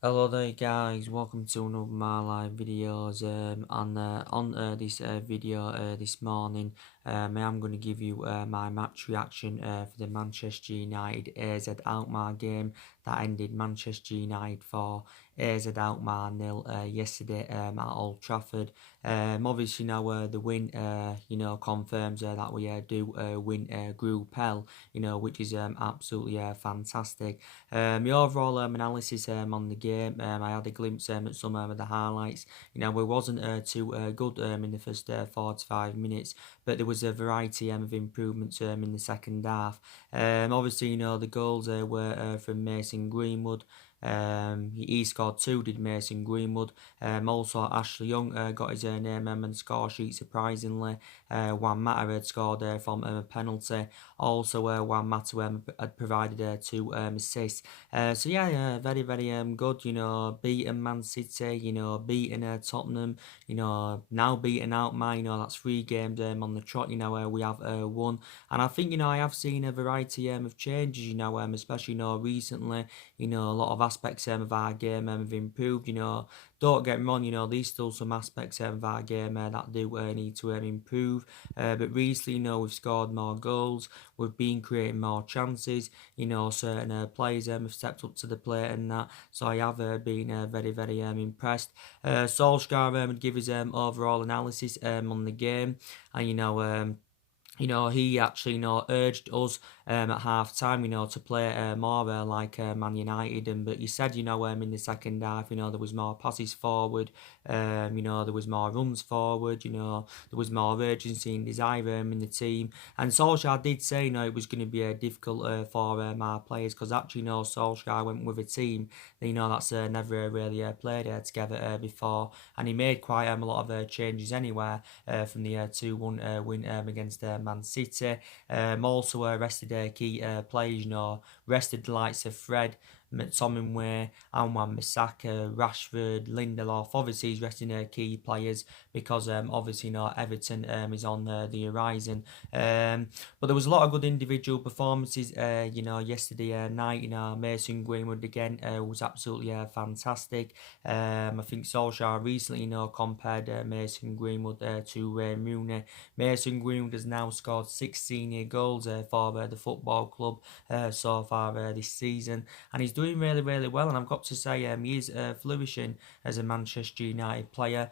Hello there guys, welcome to another of my live videos and on this video this morning I am going to give you my match reaction for the Manchester United AZ Alkmaar game that ended Manchester United 4 AZ Alkmaar nil yesterday at Old Trafford. Obviously now the win confirms that we do win Group L, which is absolutely fantastic. My overall analysis on the game, I had a glimpse at some of the highlights. It wasn't too good in the first 45 minutes, but there was a variety of improvements in the second half. Obviously, the goals were from Mason Greenwood. He scored two, did Mason Greenwood. Also, Ashley Young got his name on the score sheet surprisingly. Juan Mata had scored from a penalty. Also, Juan Mata had provided two assists. So yeah, very very good. Beating Man City. Beating Tottenham. Now beating Alkmaar. That's three games on the trot. We have won, and I think I have seen a variety of changes. Especially recently. A lot of aspects of our game have improved. Don't get me wrong. There's still some aspects of our game that do need to improve. But recently, we've scored more goals. We've been creating more chances. Certain players have stepped up to the plate and that. So I have been very, very impressed. Solskjaer would give his overall analysis on the game, and he actually, urged us at half time, to play more like Man United. But he said, in the second half, there was more passes forward, there was more runs forward, there was more urgency and desire in the team. And Solskjaer did say, it was going to be difficult for our players because actually, Solskjaer went with a team, that's never really played together before. And he made quite a lot of changes anyway from the 2-1 win against Man City. Also rested key players, rested the likes of Fred, McTominay, Anwan Bissaka, Rashford, Lindelof. Obviously, he's resting key players because obviously, Everton is on the horizon. But there was a lot of good individual performances, yesterday night. Mason Greenwood again was absolutely fantastic. I think Solskjaer recently, compared Mason Greenwood to Rooney. Mason Greenwood has now scored 16 goals for the football club so far this season, and he's doing really, really well. And I've got to say, he is flourishing as a Manchester United player.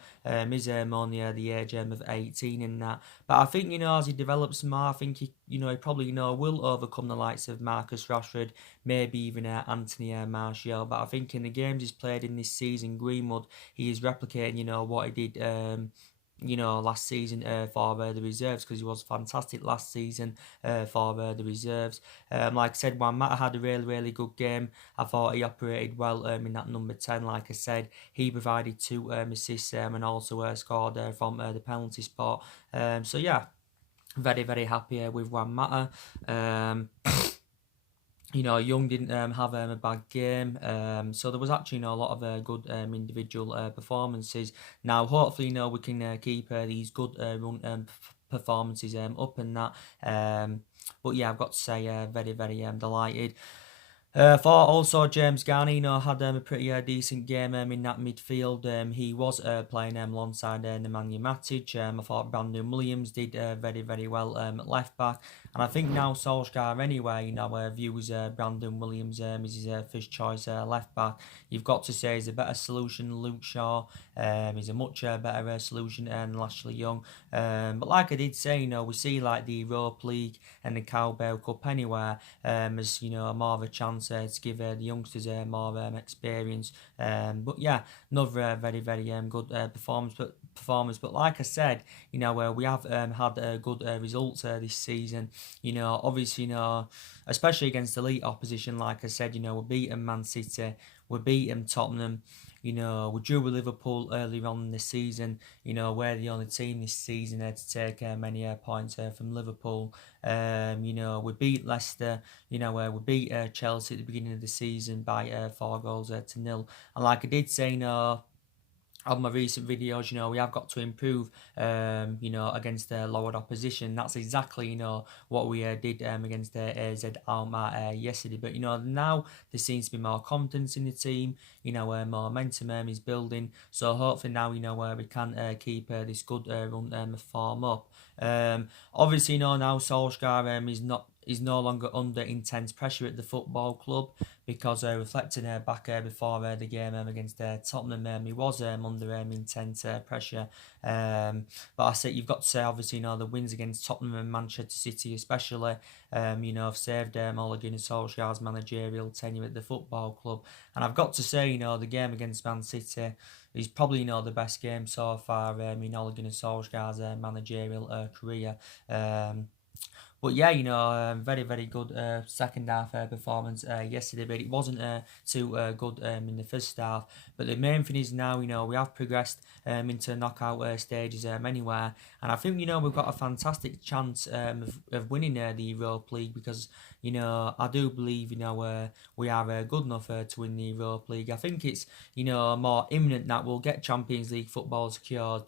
He's only the age of 18 in that, but I think as he develops more, I think he probably will overcome the likes of Marcus Rashford, maybe even Anthony Martial. But I think in the games he's played in this season, Greenwood, he is replicating what he did. Last season for the reserves, because he was fantastic last season for the reserves. Like I said, Juan Mata had a really, really good game. I thought he operated well in that number 10. Like I said, he provided two assists and also scored from the penalty spot. So yeah, very, very happy with Juan Mata. Young didn't have a bad game. So there was actually a lot of good individual performances. Now, hopefully, we can keep these good run performances up and that. But yeah, I've got to say, very, very delighted. Thought also James Garner, had a pretty decent game in that midfield. He was playing alongside Nemanja Matic. I thought Brandon Williams did very, very well at left back. And I think now Solskjaer, anyway, views Brandon Williams as his first choice left back. You've got to say he's a better solution than Luke Shaw. He's a much better solution than Ashley Young. But like I did say, we see like the Europa League and the Cowbell Cup anywhere as more of a chance to give the youngsters more experience. But yeah, another very, very good performance. But like I said, we have had good results this season. Obviously, especially against elite opposition. Like I said, we're beating Man City, we're beating Tottenham. We drew with Liverpool earlier on in the season. We're the only team this season to take many points from Liverpool. We beat Leicester. We beat Chelsea at the beginning of the season by 4 goals to nil. And like I did say, on my recent videos, we have got to improve, against the lowered opposition. That's exactly, what we did against the AZ Alkmaar yesterday. But, now there seems to be more confidence in the team, momentum is building. So hopefully now, we can keep this good run of form up. Obviously, now Solskjaer is no longer under intense pressure at the football club because reflecting back before the game against Tottenham, he was under intense pressure. But I say you've got to say, obviously, the wins against Tottenham and Manchester City, especially, have saved Ole Gunnar Solskjaer's managerial tenure at the football club. And I've got to say, the game against Man City is probably, the best game so far in Ole Gunnar Solskjaer's managerial career. But yeah, very, very good second half performance yesterday, but it wasn't too good in the first half. But the main thing is now, we have progressed into knockout stages anywhere, and I think, we've got a fantastic chance of winning the Europa League because, I do believe, we are good enough to win the Europa League. I think it's, more imminent that we'll get Champions League football secured,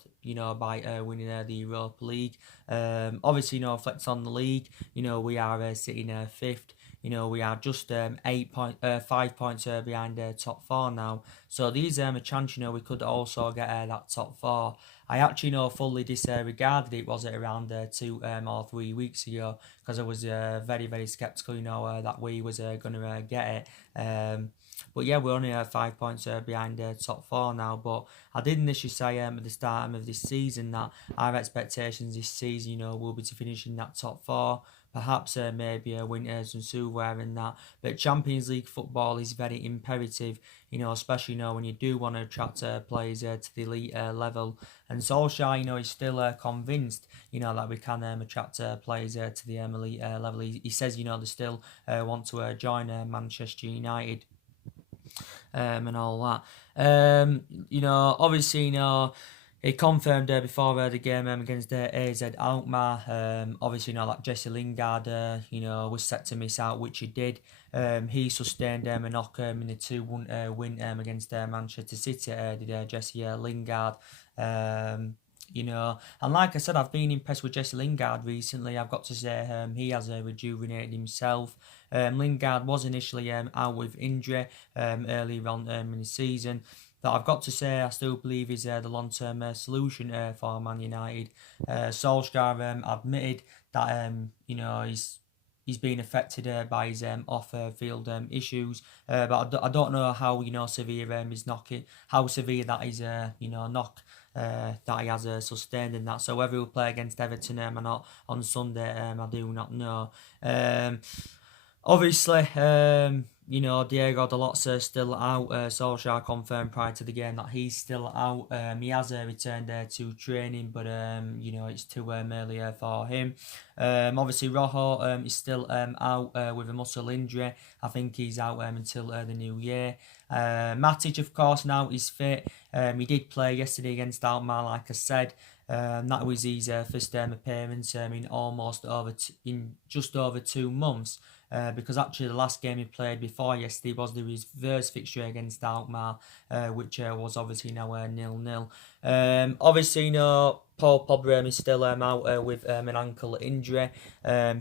by winning the Europa League. Obviously, reflects on the league. We are sitting fifth. We are just 5 points behind top four now. So these a chance, we could also get that top four. I actually fully disregarded it, was it around 2 or 3 weeks ago, because I was very, very sceptical, that we was going to get it. But yeah, we're only 5 points behind top four now. But I did initially say at the start of this season that our expectations this season, will be to finish in that top four. Perhaps maybe win some silverware in that. But Champions League football is very imperative, especially when you do want to attract players to the elite level. And Solskjaer, is still convinced, that we can attract players to the elite level. He says, they still want to join Manchester United. And all that. Obviously, he confirmed before the game against AZ Alkmaar. Obviously, that Jesse Lingard, was set to miss out, which he did. He sustained a knock in the 2-1 win against Manchester City. Did Jesse Lingard. And like I said, I've been impressed with Jesse Lingard recently. I've got to say, he has rejuvenated himself. Lingard was initially out with injury earlier on in the season. But I've got to say, I still believe he's the long-term solution for Man United. Solskjaer admitted that he's been affected by his off-field issues, but I don't know how severe his knocking, how severe that is knock that he has sustained in that. So whether he'll play against Everton or not on Sunday, I do not know. Obviously, Diego Dalot's still out. Solskjaer confirmed prior to the game that he's still out. He has returned to training, but it's too early for him. Obviously, Rojo is still out with a muscle injury. I think he's out until the new year. Matic, of course, now is fit. He did play yesterday against Alkmaar, like I said. That was his first appearance in just over 2 months. Because actually the last game he played before yesterday was the reverse fixture against Alkmaar, which was obviously now 0-0. Obviously, Paul Pogba is still out with an ankle injury.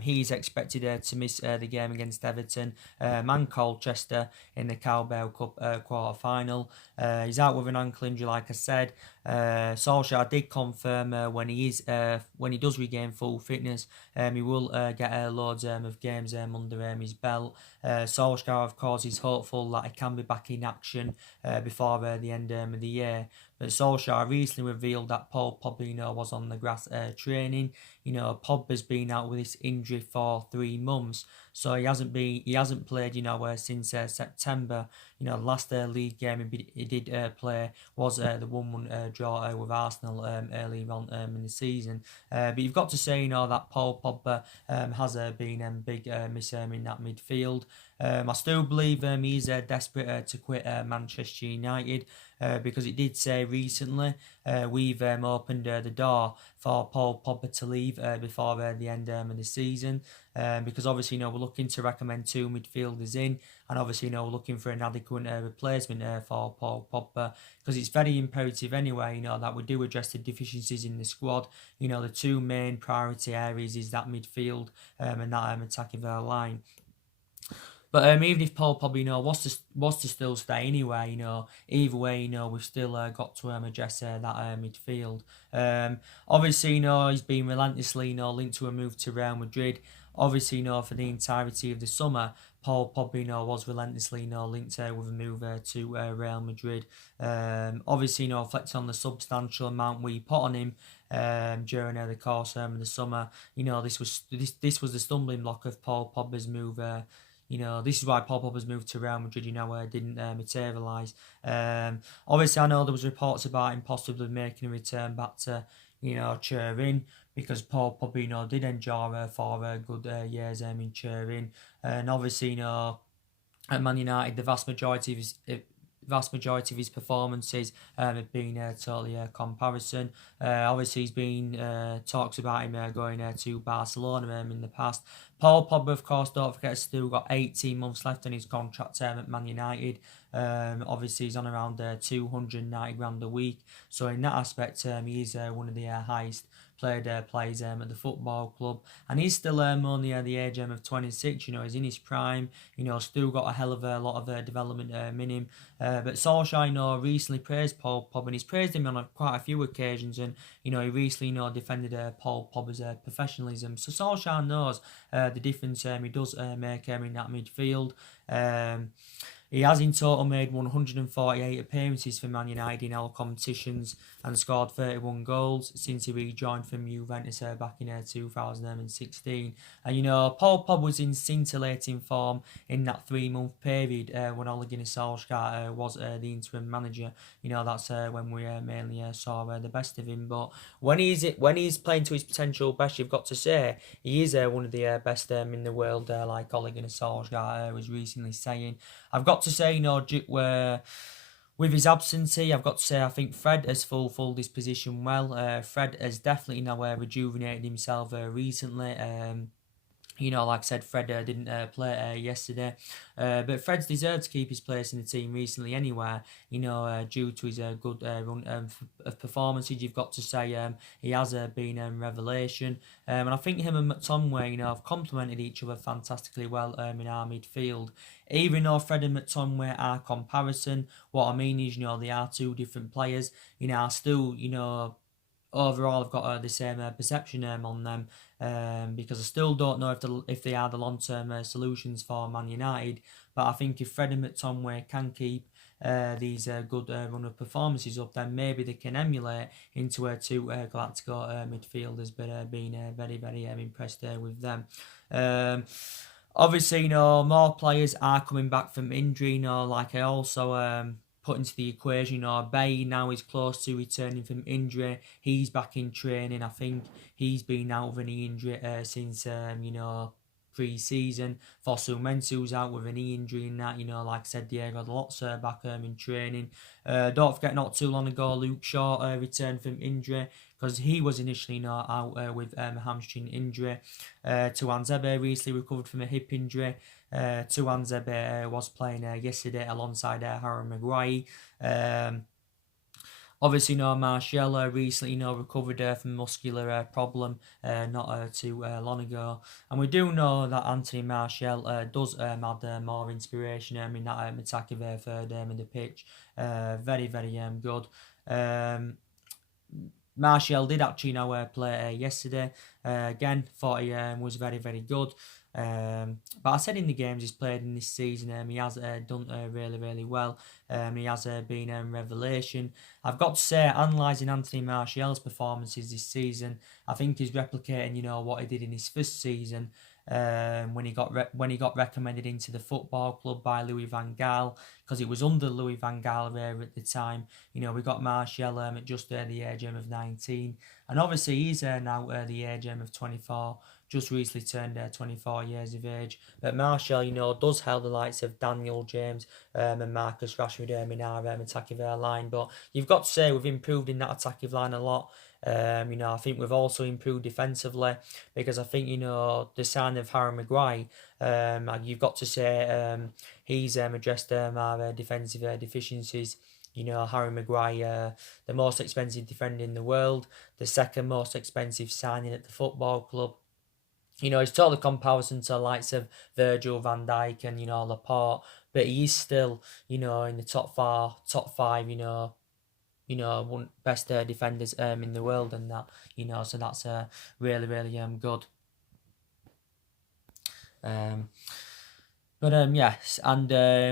He's expected to miss the game against Everton and Colchester in the Carabao Cup quarter-final. He's out with an ankle injury, like I said. Solskjaer did confirm when he does regain full fitness, he will get loads of games under his belt. Solskjaer, of course, is hopeful that he can be back in action before the end of the year. But Solskjaer recently revealed that Paul Pogba was on the grass training. Pogba's been out with this injury for 3 months, so he hasn't played since September. The last league game he did play was the 1-1 draw with Arsenal earlier on in the season. But you've got to say that Paul Pogba has been big miss in that midfield. I still believe he's desperate to quit Manchester United because it did say recently we've opened the door for Paul Pogba to leave before the end of the season because obviously we're looking to recommend 2 midfielders in. and obviously looking for an adequate replacement for Paul Pogba, because it's very imperative anyway that we do address the deficiencies in the squad. The two main priority areas is that midfield and that attacking line. But even if Paul probably was to still stay anyway, either way, we've still got to address that midfield. Obviously, he's been relentlessly linked to a move to Real Madrid. Obviously, for the entirety of the summer, Paul Pogba was relentlessly linked with a move to Real Madrid. Obviously, reflecting on the substantial amount we put on him during the course of the summer, this was the stumbling block of Paul Pogba's move. This is why Paul Pogba's moved to Real Madrid, didn't materialise. Obviously, I know there was reports about him possibly making a return back to, Turin, because Paul Pogba, did enjoy 4 good years in Turin. And obviously, at Man United, the vast majority of his performances have been totally a comparison. Obviously, he's been talks about him going to Barcelona in the past. Paul Pogba, of course, don't forget, has still got 18 months left on his contract at Man United. Obviously, he's on around 290 grand a week. So in that aspect, he is one of the highest players at the football club, and he's still only at the age of 26. He's in his prime. Still got a hell of a lot of development in him. But Solskjaer, recently praised Paul Pogba, and he's praised him on quite a few occasions. And he recently defended Paul Pogba's professionalism. So Solskjaer knows the difference he does make in that midfield. He has in total made 148 appearances for Man United in all competitions and scored 31 goals since he rejoined from Juventus back in 2016. And Paul Pogba was in scintillating form in that 3-month period when Ole Gunnar Solskjaer was the interim manager. That's when we mainly saw the best of him. But when he's playing to his potential best, you've got to say he is one of the best in the world, like Ole Gunnar Solskjaer was recently saying. I've got to say, with his absentee, I've got to say I think Fred has fulfilled his position well. Fred has definitely rejuvenated himself recently. Like I said, Fred didn't play yesterday. But Fred's deserved to keep his place in the team recently anyway, due to his good run of performances. You've got to say he has been a revelation. And I think him and McTominay, have complemented each other fantastically well in our midfield. Even though Fred and McTominay are comparison, what I mean is, they are two different players. I still, overall I've got the same perception on them, because I still don't know if they are the long-term solutions for Man United. But I think if Fred and McTominay can keep these good run of performances up, then maybe they can emulate into two Galactico midfielders. But being very, very impressed with them. Obviously, more players are coming back from injury. Like I also put into the equation, Bay now is close to returning from injury. He's back in training. I think he's been out with an knee injury since pre-season. Fosu Mensu's out with a knee injury and that, like I said, Diego Dalot's back in training. Don't forget, not too long ago, Luke Shaw returned from injury, because he was initially not out with a hamstring injury. Tuanzebe recently recovered from a hip injury. Tuanzebe was playing yesterday alongside Harry Maguire. Obviously, Martial recently, recovered from a muscular problem not too long ago. And we do know that Anthony Martial does add more inspiration in that attacking third of the pitch. Very, very good. Martial did actually play yesterday. Again, thought he was very, very good. But I said in the games he's played in this season, he has done really, really well. He has been a revelation. I've got to say, analysing Anthony Martial's performances this season, I think he's replicating, what he did in his first season. When he got recommended into the football club by Louis van Gaal, because it was under Louis van Gaal there at the time. We got Martial at just the age of 19, and obviously he's now at the age of 24. just recently turned 24 years of age. But Martial, does help the likes of Daniel James and Marcus Rashford in our attacking line. But you've got to say we've improved in that attacking line a lot. I think we've also improved defensively because I think, the sign of Harry Maguire, you've got to say he's addressed our defensive deficiencies. Harry Maguire, the most expensive defender in the world, the second most expensive signing at the football club. He's totally comparison to the likes of Virgil van Dijk and, Laporte, but he is still, in the top five, one best defenders in the world and that, so that's really, really good. Yes, and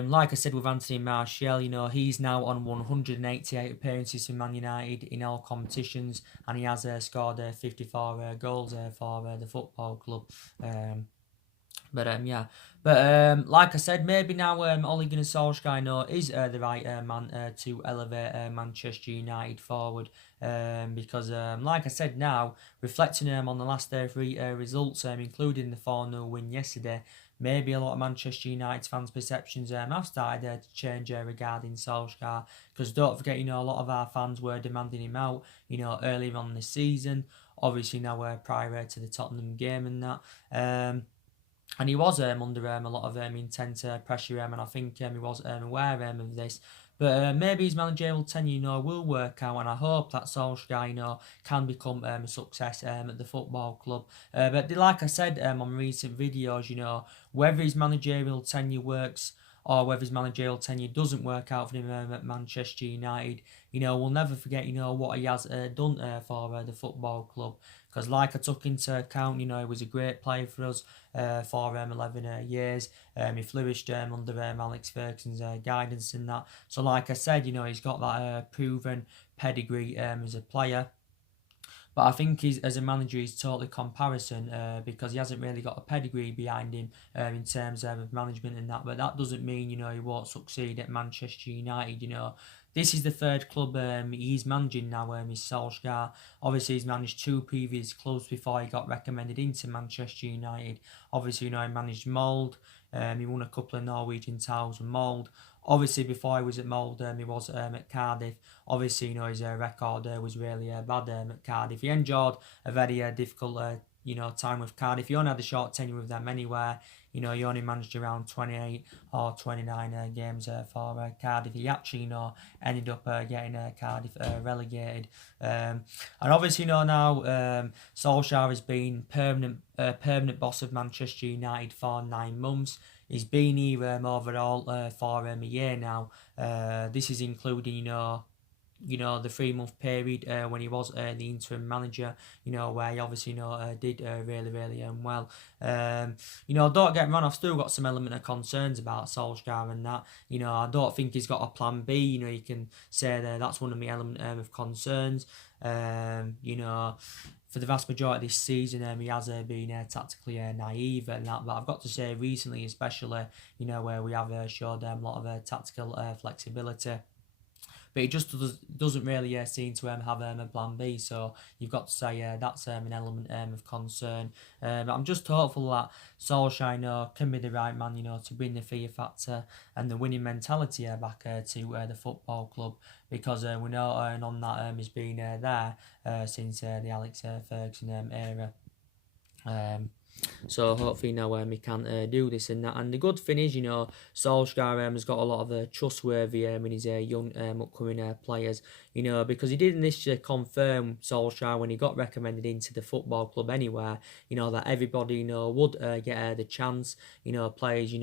like I said with Anthony Martial, he's now on 188 appearances for Man United in all competitions, and he has scored 54 goals for the football club. Like I said, maybe now Ole Gunnar Solskjaer is the right man to elevate Manchester United forward. Because like I said, now reflecting on the last three results, including the 4-0 win yesterday, maybe a lot of Manchester United fans' perceptions have started to change regarding Solskjaer. Because don't forget, a lot of our fans were demanding him out, earlier on this season. Obviously now prior to the Tottenham game and that. And he was under a lot of intense pressure, and I think he was aware of this. But maybe his managerial tenure, will work out, and I hope that Solskjaer, can become a success at the football club. But like I said on recent videos, whether his managerial tenure works or whether his managerial tenure doesn't work out for him at Manchester United, we'll never forget, what he has done for the football club. Because like I took into account, he was a great player for us for 11 years. He flourished under Alex Ferguson's guidance and that. So like I said, he's got that proven pedigree as a player. But I think as a manager, he's totally comparison because he hasn't really got a pedigree behind him in terms of management and that. But that doesn't mean, he won't succeed at Manchester United. This is the third club he's managing now, is Solskjaer. Obviously, he's managed two previous clubs before he got recommended into Manchester United. Obviously, he managed Mould. He won a couple of Norwegian titles with Mould. Obviously, before he was at Mould, he was at Cardiff. Obviously, his record was really bad at Cardiff. He endured a very difficult time with Cardiff. He only had a short tenure with them anywhere. He only managed around 28 or 29 games for Cardiff. He actually, ended up getting Cardiff relegated. And obviously, now Solskjaer has been permanent boss of Manchester United for 9 months. He's been here overall for a year now. This is including, the 3-month period when he was the interim manager, where he obviously, did really, really well. Don't get me wrong, I've still got some element of concerns about Solskjaer and that. I don't think he's got a plan B. You can say that's one of my element of concerns. For the vast majority of this season, he has been tactically naive and that. But I've got to say, recently, especially, where we have showed a lot of tactical flexibility. But he just doesn't really seem to have a plan B. So you've got to say that's an element of concern. But I'm just hopeful that Solskjaer can be the right man, to bring the fear factor and the winning mentality back to the football club. Because we know none that has been there since the Alex Ferguson era. So hopefully now we can do this and that. And the good thing is, Solskjaer has got a lot of trustworthy in his young upcoming players, because he did initially confirm Solskjaer when he got recommended into the football club anywhere, that everybody, would get the chance, players,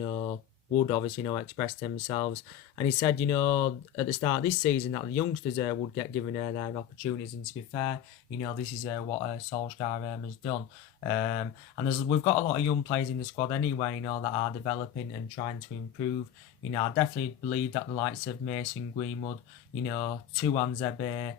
would obviously, express themselves. And he said, at the start of this season that the youngsters would get given their opportunities. And to be fair, this is what Solskjaer has done. And we've got a lot of young players in the squad anyway, that are developing and trying to improve. I definitely believe that the likes of Mason Greenwood, Tuan Zebe,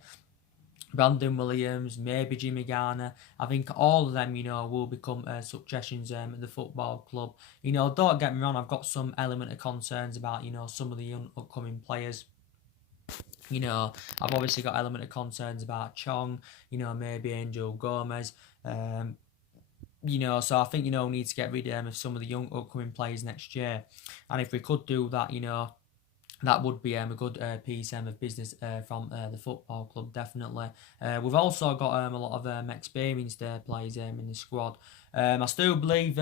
Brandon Williams, maybe Jimmy Garner. I think all of them, will become successions at the football club. Don't get me wrong, I've got some element of concerns about, some of the young upcoming players. I've obviously got element of concerns about Chong, maybe Angel Gomez. So I think, we need to get rid of some of the young upcoming players next year. And if we could do that, that would be a good piece of business from the football club, definitely. We've also got a lot of experienced players in the squad. I still believe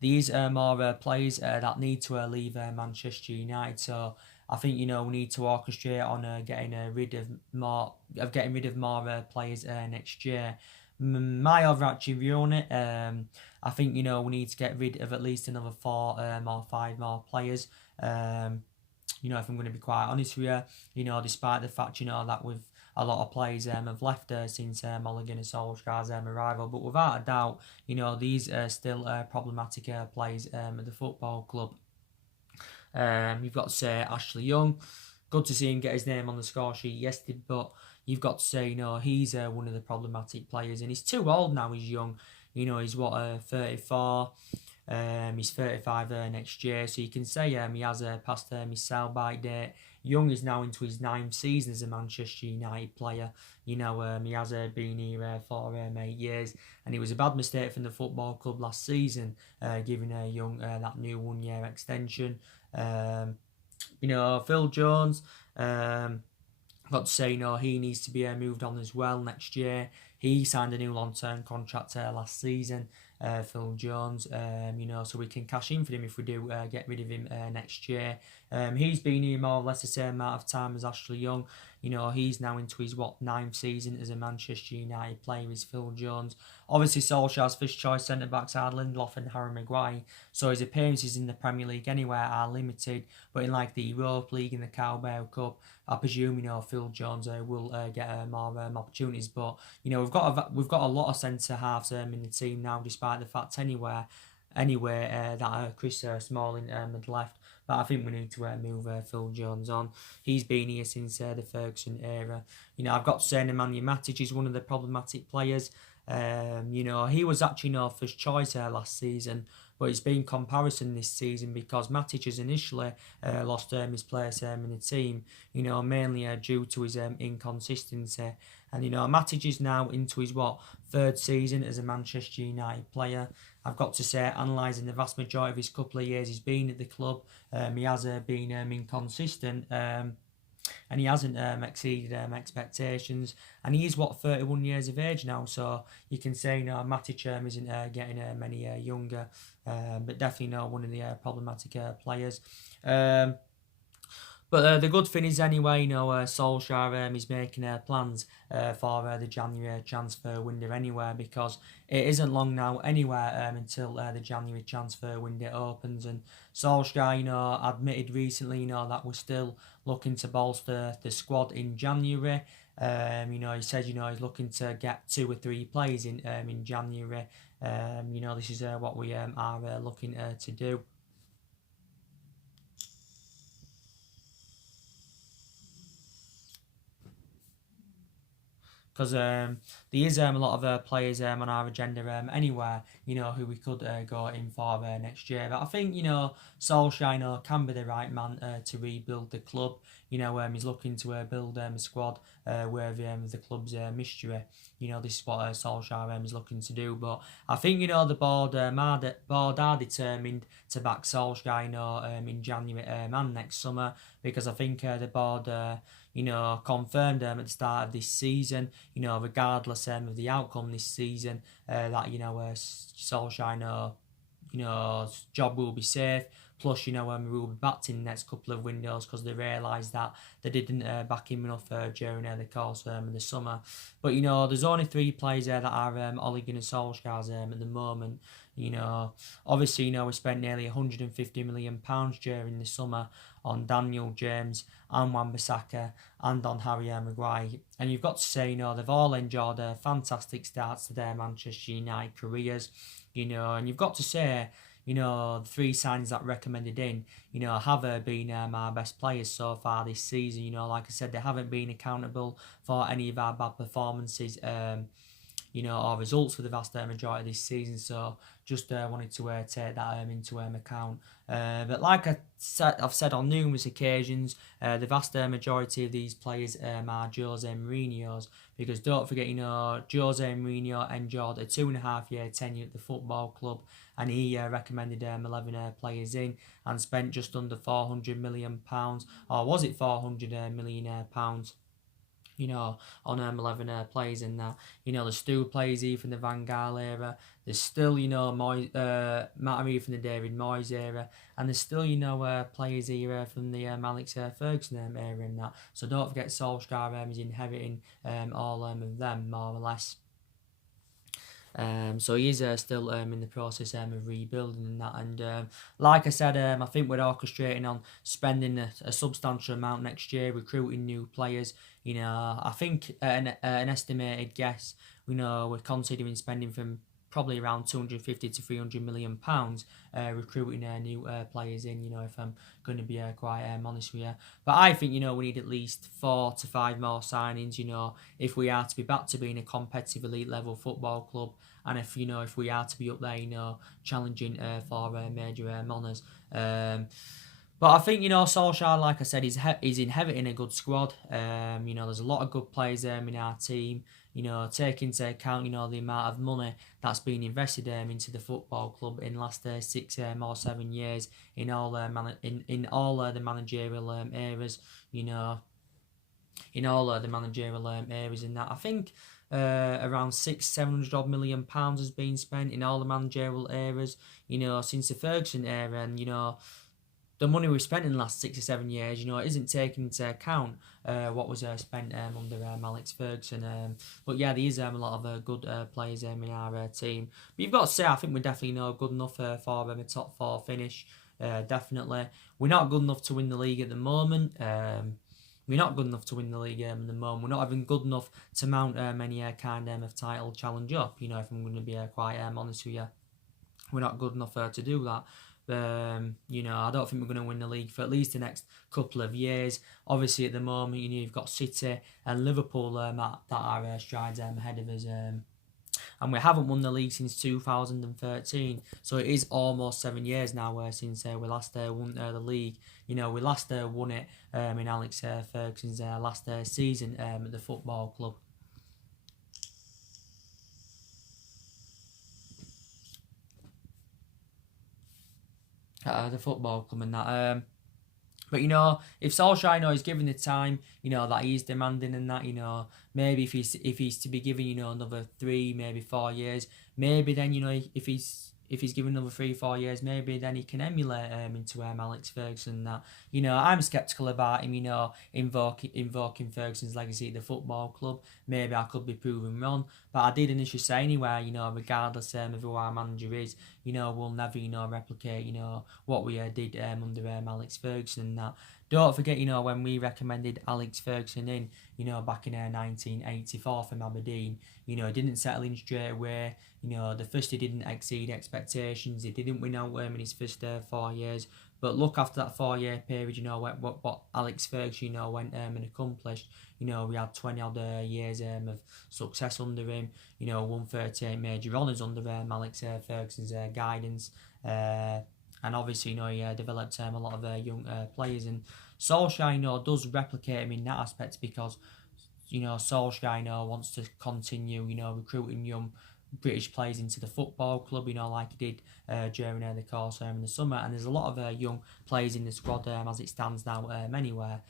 these more players that need to leave Manchester United. So I think, we need to orchestrate on getting rid of more players next year. My overarching view on it, I think, we need to get rid of at least another 4 or 5 more players. If I'm going to be quite honest with you, despite the fact, that with a lot of players have left since Ole Gunnar Solskjaer's arrival, but without a doubt, these are still problematic players at the football club. You've got to say Ashley Young. Good to see him get his name on the score sheet yesterday, but you've got to say, he's one of the problematic players, and he's too old now. He's young. He's 34. He's 35 next year, so you can say he has passed his sell-by date. Young is now into his 9th season as a Manchester United player. He has been here for 8 years, and it was a bad mistake from the football club last season, giving Young that new 1-year extension. Phil Jones, got to say, he needs to be moved on as well next year. He signed a new long-term contract last season, Phil Jones, so we can cash in for him if we do get rid of him next year. He's been here more or less the same amount of time as Ashley Young. He's now into his 9th season as a Manchester United player, is Phil Jones. Obviously, Solskjaer's first choice centre-backs are Lindelof and Harry Maguire, so his appearances in the Premier League anywhere are limited, but in like the Europa League and the Carabao Cup, I presume, Phil Jones will get more opportunities. But, we've got a lot of centre-halves in the team now, despite the fact anyway that Chris Smalling had left. But I think we need to move Phil Jones on. He's been here since the Ferguson era. I've got to say Nemanja Matic is one of the problematic players. He was actually no first choice last season, but it's been comparison this season because Matic has initially lost his place in the team, mainly due to his inconsistency. And, Matic is now into his 3rd season as a Manchester United player. I've got to say, analysing the vast majority of his couple of years he's been at the club, he has been inconsistent. And he hasn't exceeded expectations. And he is 31 years of age now, so you can say Matic isn't getting many younger, but definitely one of the problematic players. But the good thing is anyway, Solskjaer is making plans for the January transfer window anyway, because it isn't long now anywhere until the January transfer window opens. And Solskjaer, admitted recently, that we're still looking to bolster the squad in January. He said, he's looking to get 2 or 3 players in January. This is what we are looking to do. Because there is a lot of players on our agenda anywhere, who we could go in for next year. But I think, Solskjaer can be the right man to rebuild the club. He's looking to build a squad worthy of the club's mystery. This is what Solskjaer is looking to do. But I think, the board are determined to back Solskjaer in January and next summer, because I think the board confirmed at the start of this season, regardless of the outcome this season, that, Solskjaer, job will be safe. Plus, we will be backed in the next couple of windows, because they realised that they didn't back him enough during the course of the summer. But, there's only 3 players there that are Ole Gunnar Solskjaer's at the moment. Obviously, we spent nearly £150 million during the summer on Daniel James and Wan-Bissaka and on Harry Maguire. And you've got to say, they've all enjoyed fantastic starts to their Manchester United careers. And you've got to say, the 3 signings that recommended in, have been our best players so far this season. Like I said, they haven't been accountable for any of our bad performances. or results for the vast majority of this season. So just wanted to take that into account. But like I've said on numerous occasions, the vast majority of these players are Jose Mourinho's, because don't forget, Jose Mourinho enjoyed a 2.5 year tenure at the football club, and he recommended 11 players in and spent just under £400 million, or was it £400 million? On 11 players in that. There's still players here from the Van Gaal era. There's still, Mattery from the David Moyes era. And there's still, players here from the Alex Ferguson era and that. So don't forget Solskjaer is inheriting all of them, more or less. So he is still in the process of rebuilding and that. And like I said, I think we're orchestrating on spending a substantial amount next year, recruiting new players. I think an estimated guess, we're considering spending from probably around 250 to 300 million pounds recruiting new players in, if I'm going to be quite honest with you. But I think, we need at least 4 to 5 more signings, if we are to be back to being a competitive elite level football club, and if we are to be up there, challenging for major honours. But I think, Solskjaer, like I said, he's inheriting a good squad. There's a lot of good players in our team. Take into account, the amount of money that's been invested into the football club in the last 6 or 7 years in all the managerial eras. In all the managerial areas in that. I think around £600-700 million has been spent in all the managerial eras, since the Ferguson era. And, the money we've spent in the last 6 or 7 years, it isn't taken into account what was spent under Alex Ferguson. But yeah, there is a lot of good players in our team. But you've got to say, I think we're definitely good enough for a top 4 finish. Definitely. We're not good enough to win the league at the moment. We're not good enough to win the league at the moment. We're not even good enough to mount any kind of title challenge up, if I'm going to be quite honest with you. We're not good enough to do that. I don't think we're going to win the league for at least the next couple of years. Obviously, at the moment, you've got City and Liverpool that are strides ahead of us. And we haven't won the league since 2013. So it is almost 7 years now since we last won the league. We last won it in Alex Ferguson's last season at the football club. The football club and that. But if Solskjaer is given the time, that he's demanding and that, maybe if he's to be given, another 3, maybe 4 years, maybe then, if he's given another 3-4 years, maybe then he can emulate into Alex Ferguson. That I'm sceptical about him. Invoking Ferguson's legacy at the football club. Maybe I could be proven wrong, but I did initially say anyway. Regardless of who our manager is, we'll never replicate what we did under Alex Ferguson. That don't forget, when we recommended Alex Ferguson in, back in 1984 from Aberdeen, he didn't settle in straight away. The first he didn't exceed expectations. He didn't win out in his first 4 years. But look, after that 4-year period, what Alex Ferguson, went and accomplished. We had 20 odd years of success under him. Won 38 major honours under Alex Ferguson's guidance. And obviously, he developed a lot of young players. And Solskjaer, does replicate him in that aspect, because, Solskjaer, wants to continue, recruiting young British players into the football club, like he did during the course in the summer. And there's a lot of young players in the squad as it stands now anywhere.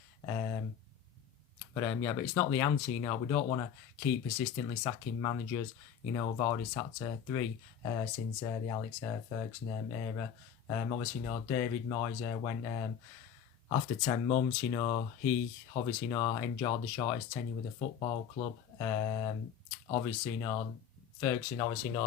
But it's not the answer. We don't want to keep persistently sacking managers. We've already sacked 3 since the Alex Ferguson era. Obviously, David Moyes went after 10 months. He obviously enjoyed the shortest tenure with the football club. Obviously, Ferguson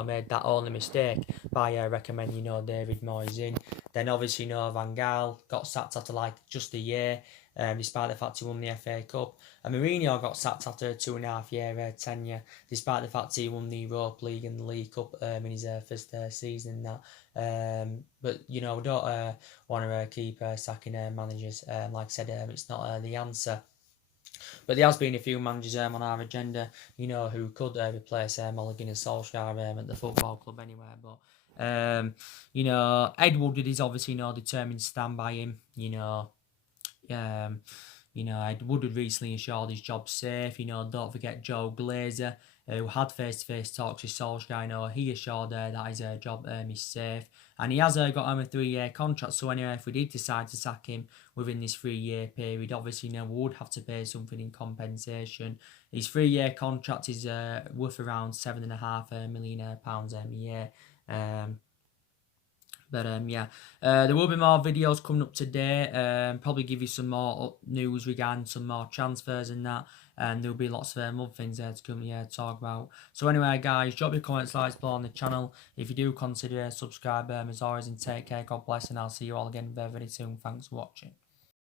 made that only mistake by recommending David Moyes in. Then obviously Van Gaal got sacked after just a year, despite the fact he won the FA Cup. And Mourinho got sacked after a 2.5 year tenure, despite the fact he won the Europa League and the League Cup in his first season. But we don't want to keep sacking managers. Like I said, it's not the answer. But there has been a few managers on our agenda, who could replace Mulligan and Solskjaer at the football club anyway. But Ed Woodward is obviously determined to stand by him. Um, Ed Woodward recently assured his job safe. Don't forget Joe Glazer, who had face-to-face talks with Solskjaer. He assured that his job is safe. And he has got him a 3-year contract. So anyway, if we did decide to sack him within this 3-year period, obviously, we would have to pay something in compensation. His 3-year contract is worth around £7.5 million pounds a year. There will be more videos coming up today. Probably give you some more news regarding some more transfers and that. And there'll be lots of other things there to come here to talk about. So anyway, guys, drop your comments, likes below on the channel. If you do consider subscribe, as always, and take care. God bless, and I'll see you all again very, very soon. Thanks for watching.